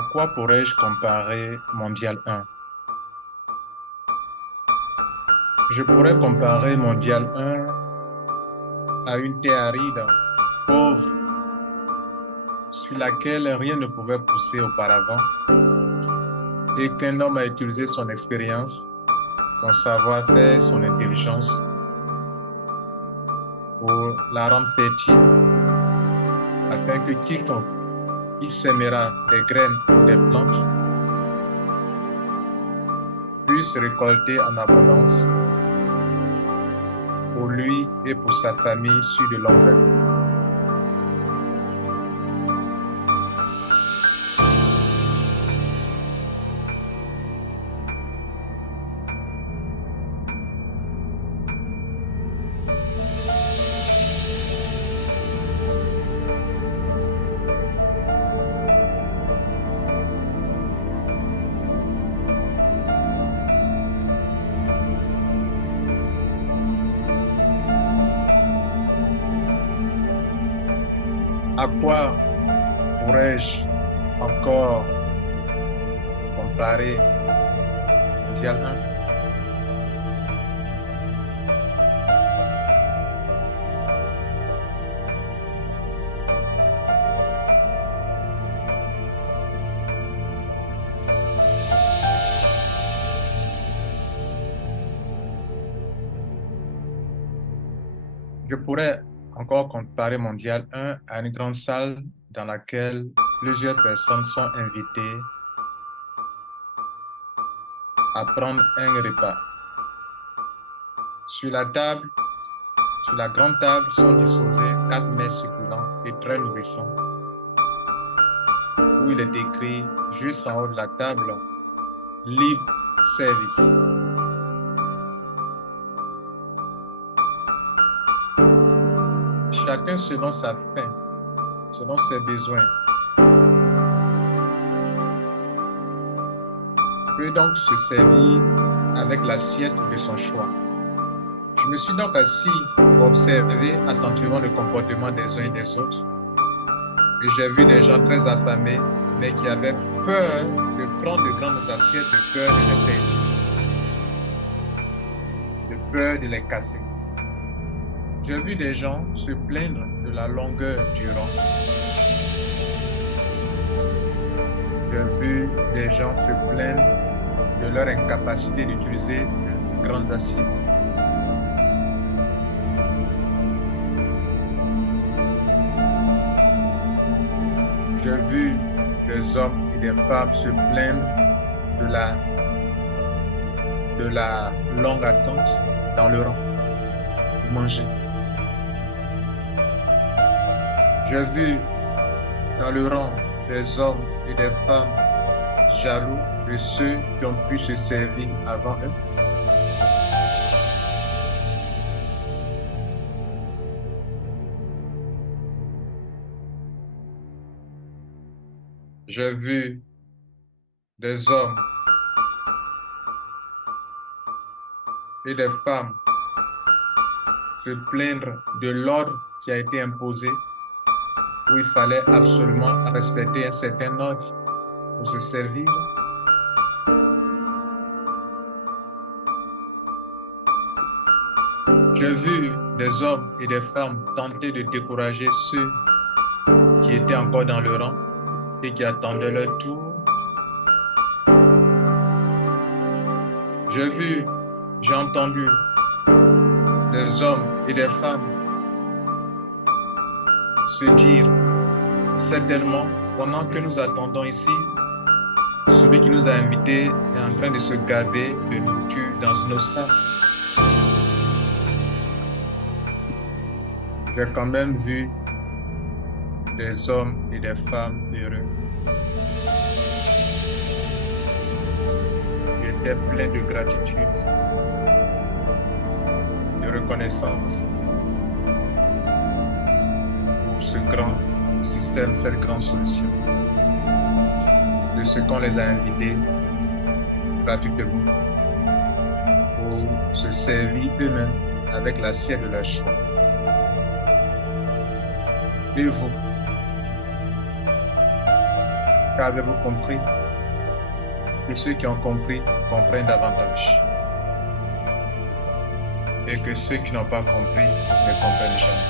À quoi pourrais-je comparer Mondial 1? Je pourrais comparer Mondial 1 à une terre aride, pauvre, sur laquelle rien ne pouvait pousser auparavant, et qu'un homme a utilisé son expérience, son savoir-faire, son intelligence pour la rendre fertile, afin que quiconque y sèmera des graines ou des plantes puisse récolter en abondance pour lui et pour sa famille sur de longues années. À quoi pourrais-je encore comparer Mondial 1? Je pourrais encore comparer Mondial 1 à une grande salle dans laquelle plusieurs personnes sont invitées à prendre un repas. Sur la table, sur la grande table sont disposés 4 mets succulents et très nourrissants, où il est écrit juste en haut de la table libre service. Chacun selon sa faim, selon ses besoins, peut donc se servir avec l'assiette de son choix. Je me suis donc assis pour observer attentivement le comportement des uns et des autres. Et j'ai vu des gens très affamés, mais qui avaient peur de prendre de grandes assiettes, de peur de les perdre, de peur de les casser. J'ai vu des gens se plaindre de la longueur du rang. J'ai vu des gens se plaindre de leur incapacité d'utiliser de grandes assiettes. J'ai vu des hommes et des femmes se plaindre de la longue attente dans le rang pour manger. J'ai vu dans le rang des hommes et des femmes jaloux de ceux qui ont pu se servir avant eux. J'ai vu des hommes et des femmes se plaindre de l'ordre qui a été imposé, où il fallait absolument respecter un certain ordre pour se servir. J'ai vu des hommes et des femmes tenter de décourager ceux qui étaient encore dans le rang et qui attendaient leur tour. J'ai entendu des hommes et des femmes se dire, certainement, pendant que nous attendons ici, celui qui nous a invités est en train de se gaver de nourriture dans nos sacs. J'ai quand même vu des hommes et des femmes heureux. Ils étaient pleins de gratitude, de reconnaissance pour ce grand système, cette grande solution, de ce qu'on les a invités gratuitement pour se servir eux-mêmes avec l'assiette de leur choix. Et vous, Qu'avez-vous compris? Que ceux qui ont compris comprennent davantage. Et que ceux qui n'ont pas compris ne comprennent jamais.